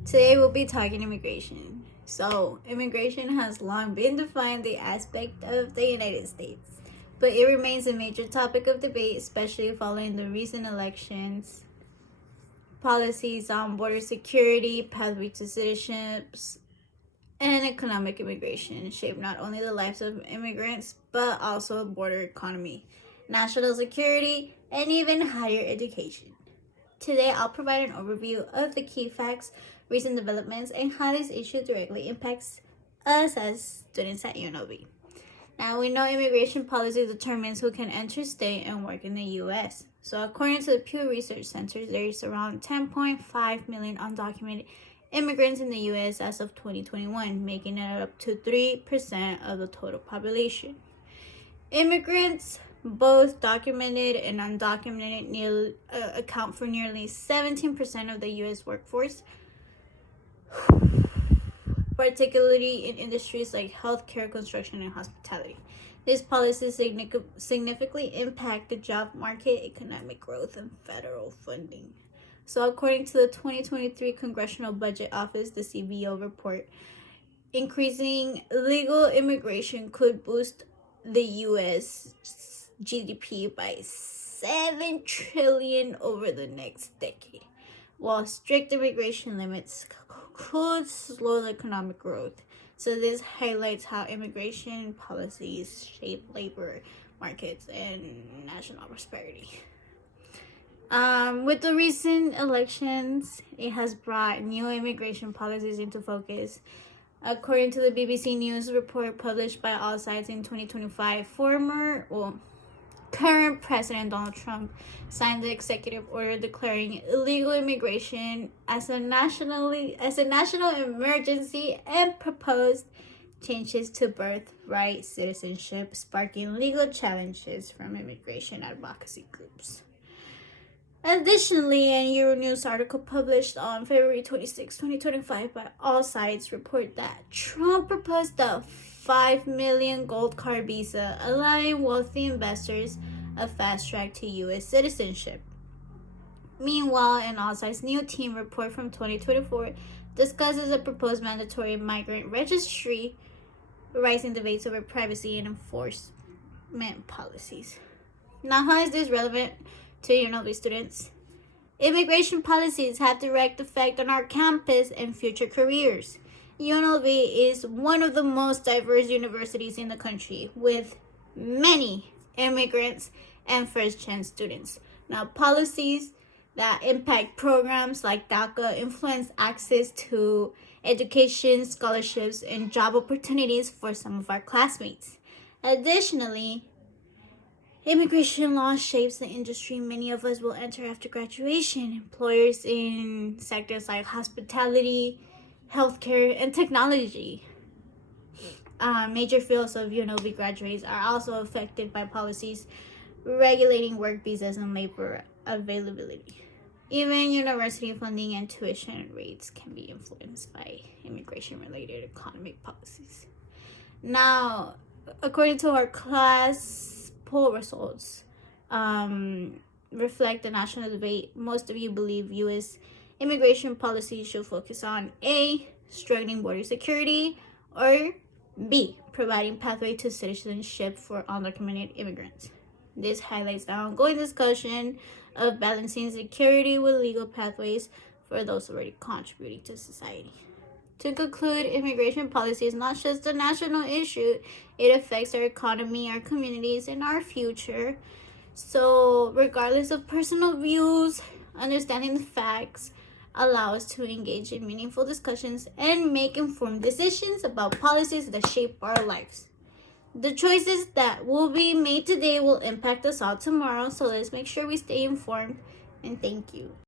Today we'll be talking immigration. So, immigration has long been defined the aspect of the United States, but it remains a major topic of debate, especially following the recent elections. Policies on border security, pathway to citizenships, and economic immigration shape not only the lives of immigrants, but also the border economy, national security, and even higher education. Today, I'll provide an overview of the key facts, recent developments, and how this issue directly impacts us as students at UNLV. Now, we know immigration policy determines who can enter, stay, and work in the U.S. So, according to the Pew Research Center, there is around 10.5 million undocumented immigrants in the U.S. as of 2021, making it up to 3% of the total population. Immigrants, both documented and undocumented, account for nearly 17% of the U.S. workforce, particularly in industries like healthcare, construction, and hospitality. These policies significantly impact the job market, economic growth, and federal funding. So, according to the 2023 Congressional Budget Office, the CBO report, increasing legal immigration could boost the U.S. GDP by $7 trillion over the next decade, while strict immigration limits could slow the economic growth. So this highlights how immigration policies shape labor markets and national prosperity. With the recent elections, it has brought new immigration policies into focus. According to the BBC News report published by all sides in 2025, current President Donald Trump signed the executive order declaring illegal immigration as a national emergency and proposed changes to birthright citizenship, sparking legal challenges from immigration advocacy groups. Additionally, a Euronews article published on February 26, 2025 by all sides report that Trump proposed a 5 million gold card visa, allowing wealthy investors a fast track to U.S. citizenship. Meanwhile, an all sides new team report from 2024 discusses a proposed mandatory migrant registry, rising debates over privacy and enforcement policies. Now, how is this relevant to UNLV students? Immigration policies have direct effect on our campus and future careers. UNLV is one of the most diverse universities in the country, with many immigrants and first-gen students. Now, policies that impact programs like DACA influence access to education, scholarships, and job opportunities for some of our classmates. Additionally, immigration law shapes the industry many of us will enter after graduation. Employers in sectors like hospitality, healthcare, and technology, major fields of UNLV graduates, are also affected by policies regulating work visas and labor availability. Even university funding and tuition rates can be influenced by immigration-related economic policies. Now, according to our class poll results, reflect the national debate, most of you believe U.S. immigration policy should focus on A, strengthening border security, or B, providing pathway to citizenship for undocumented immigrants. This highlights the ongoing discussion of balancing security with legal pathways for those already contributing to society. To conclude, immigration policy is not just a national issue, it affects our economy, our communities, and our future. So, regardless of personal views, understanding the facts allow us to engage in meaningful discussions and make informed decisions about policies that shape our lives. The choices that will be made today will impact us all tomorrow, so let's make sure we stay informed, and thank you.